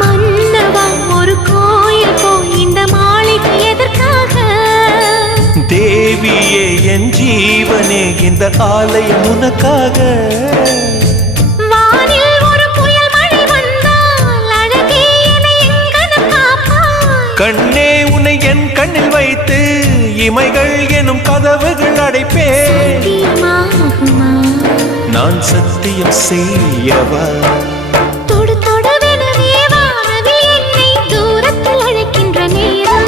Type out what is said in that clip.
மன்னவா ஒரு கோயில் இந்த மாளிகை எதற்காக? தேவியே என் ஜீவனே இந்த ஆலயம் உனக்காக. வானில் ஒரு புயல் மழை வந்தால் அழகே என்னை எங்கனம் காப்பாய். கண்ணே உன்னை என் கண்ணில் வைத்து இமைகள் எனும் கதவுகள் அடைப்பேன். சத்தியமாகுமா? நான் சத்தியம் செய்யவா? தொடு தொடுவெனவே வானவில் என்னை தூரத்தில் அழைக்கின்ற நேரம்.